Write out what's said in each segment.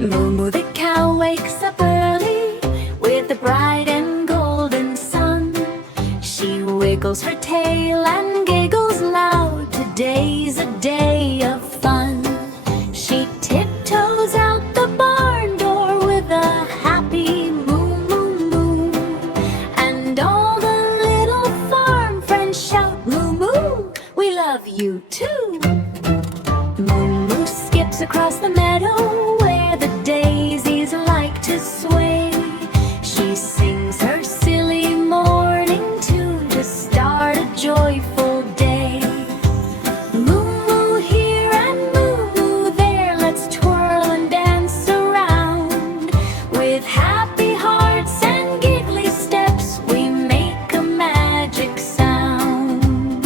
Moo Moo the cow wakes up early with the bright and golden sun. She wiggles her tail and giggles loud. Today's a day of fun. She tiptoes out the barn door with a happy moo moo moo. And all the little farm friends shout, moo moo, we love you too. Moo Moo skips across the meadow where the daisies like to sway. She sings her silly morning tune to start a joyful day. Moo Moo here and moo Moo there, let's twirl and dance around. With happy hearts and giggly steps, we make a magic sound.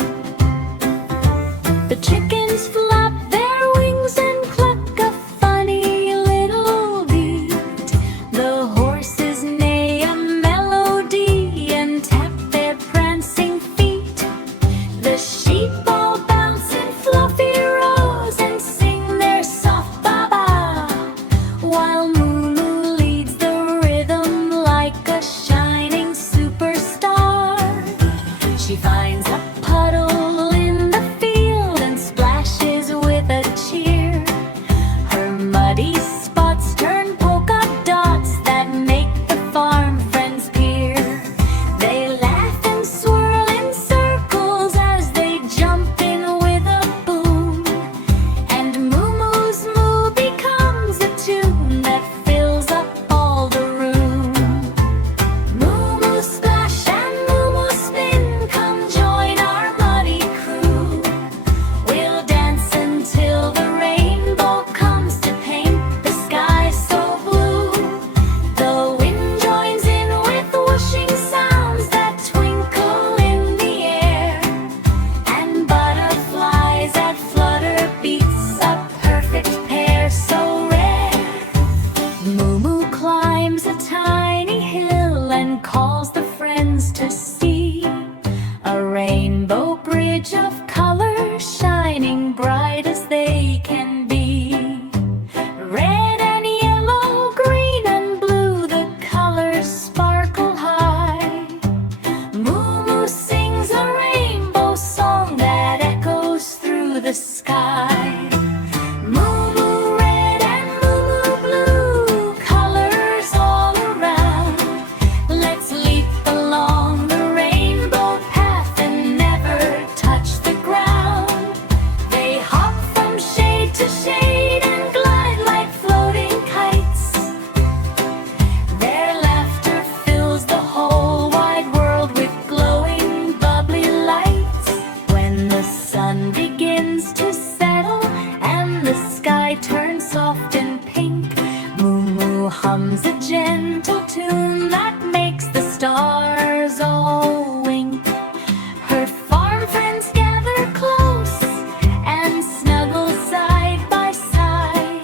The chickens flap their wings and cluck a funny little beat. The horses neigh a melody and tap their prancing feet. The sheep all bounce in fluffy rows and sing their soft ba-ba, while Moo Moo leads the rhythm like a shining superstar. She finds a puddle in the field and splashes with a cheer. Her muddy spots turn polka dots that make the farm friends peer. They laugh and swirl in circles as they jump in with a boom. And Moo Moo's moo becomes a tune that fills up all the room. Moo Moo splash and Moo Moo spin, come join our muddy crew. We'll dance until the rainbow comes to paint the sky so blue. The wind joins in with whooshing sounds that twinkle in the air. And butterflies that flutter beats a perfect pair so rare. Moo Moo climbs a tiny hill and calls the friends to see a rainbow bridge of color shining bright as they can be. Red and yellow, green and blue, the colors sparkle high. Moo Moo sings a rainbow song that echoes through the sky. Moo Moo red and Moo Moo blue, colors all around. Let's leap along the rainbow path and never touch the ground. They hop from shade to shade and glide like floating kites. Their laughter fills the whole wide world with glowing, bubbly lights. When the sun begins to settle and the sky turns soft and pink, Moo Moo hums a gentle tune that makes the stars all wink. Her farm friends gather close and snuggle side by side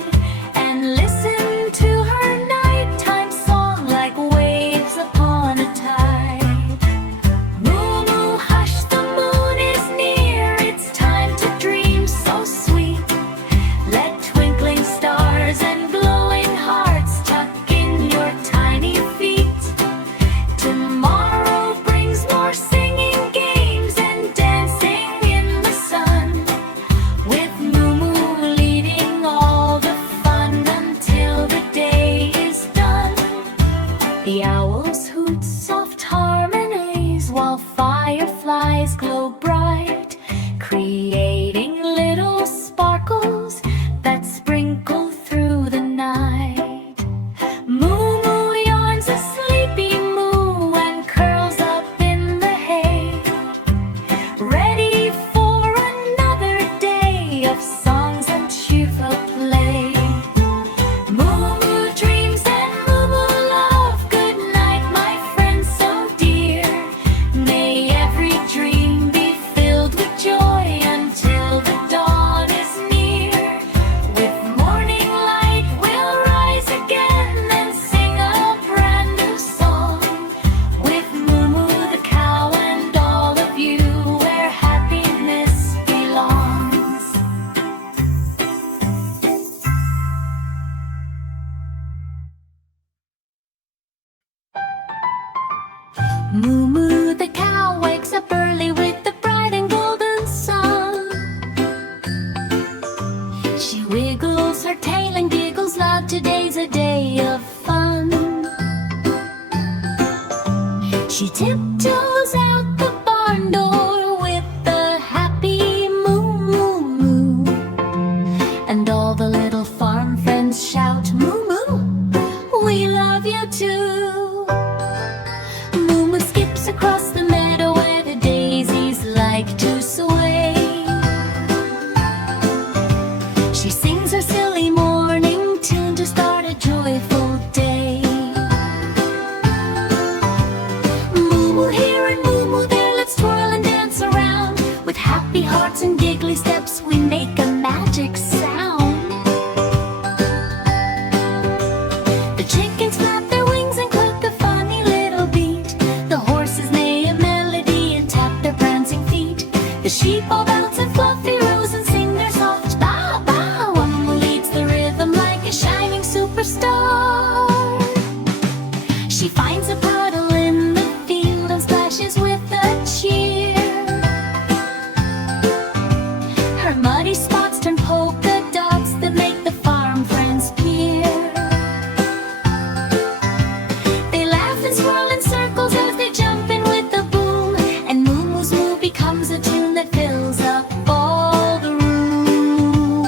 and listen to her nighttime song like waves upon a tide. Moo Moo, hush, the moon is near. It's time to dream so sweet. Let twinkling stars and glowing hearts tuck in your tiny Moo moo, the cow wakes up early with the bright and golden sun. She wiggles her tail and giggles loud, today's a day of fun. She tiptoes out the barn door with a happy moo moo moo, and all the little farm friends shout, moo moo, we love you too. Moo moo skips across the meadow where the daisies like to sway. She sings her silly morning tune to start a joyful day. Moo moo here and moo moo there, let's twirl and dance around. With happy hearts and giggly steps we make a magic sound. The chickens flap their wings and click a funny little beat. The horses neigh a melody and tap their prancing feet. The sheep all bounce and fluffy rows and sing their soft bow bow. One who leads the rhythm like a shining superstar. She finds a puddle in the field and splashes with a cheer. Her muddy spots turn polka dots that make the farm friends peer. They laugh and swirl in circles as they jump in with a boom, and moo moo's moo becomes a tune that fills up all the room.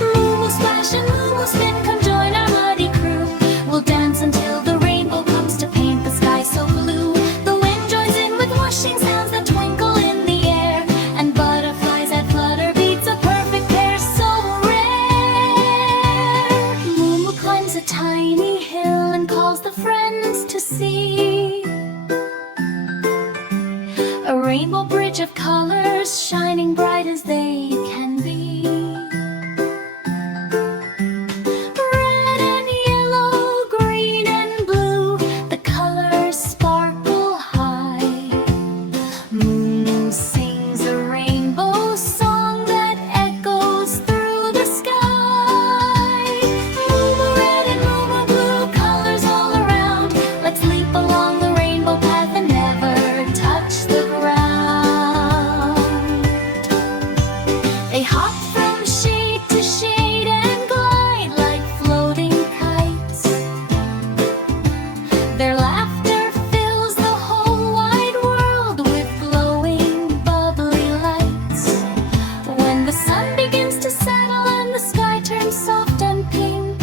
Moo moo splash and moo moo spin, come join our muddy crew. We'll dance until the rainbow comes to paint the sky so blue. The wind joins in with washing sounds that twinkle in the air, and butterflies that flutter beats a perfect pair so rare. Moo moo climbs a tiny hill and calls the friends to see a rainbow bridge of colors shining bright as they can be. Red and yellow, green and blue, the colors sparkle high. Moo moo sings a rainbow song that echoes through the sky. Moo moo red and moo moo blue, colors all around. Let's leap along the rainbow path and never touch the ground. They hop from shade to shade and glide like floating kites. Their laughter fills the whole wide world with glowing, bubbly lights. When the sun begins to settle and the sky turns soft and pink,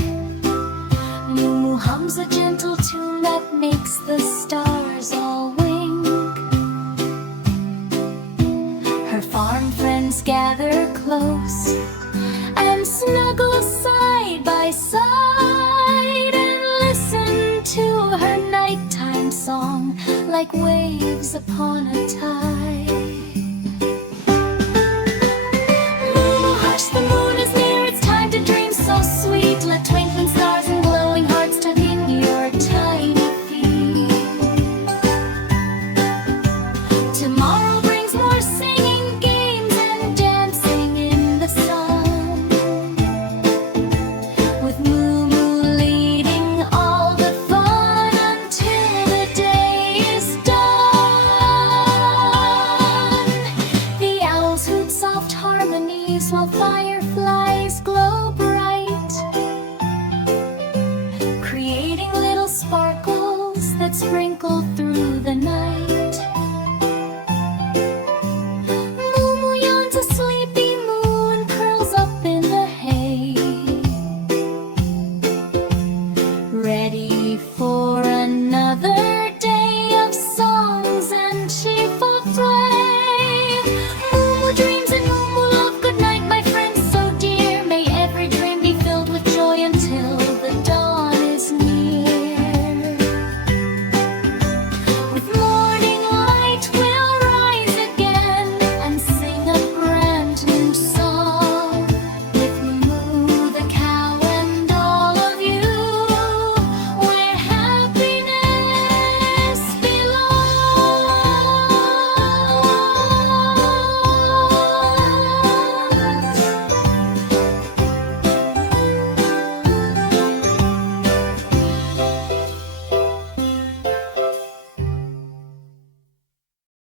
moo moo hums a gentle tune that makes the stars all wink. Her farm friends gather close and snuggle side by side and listen to her nighttime song like waves upon a tide. Moo moo hush, the moon is near, it's time to dream so sweet. Let twinkling stars and glowing hearts tuck in your tiny feet. Tomorrow brings more singing, games, and dancing in the sun, with moo moo leading all the fun until the day is done. The owls hoot soft harmonies while fireflies glow.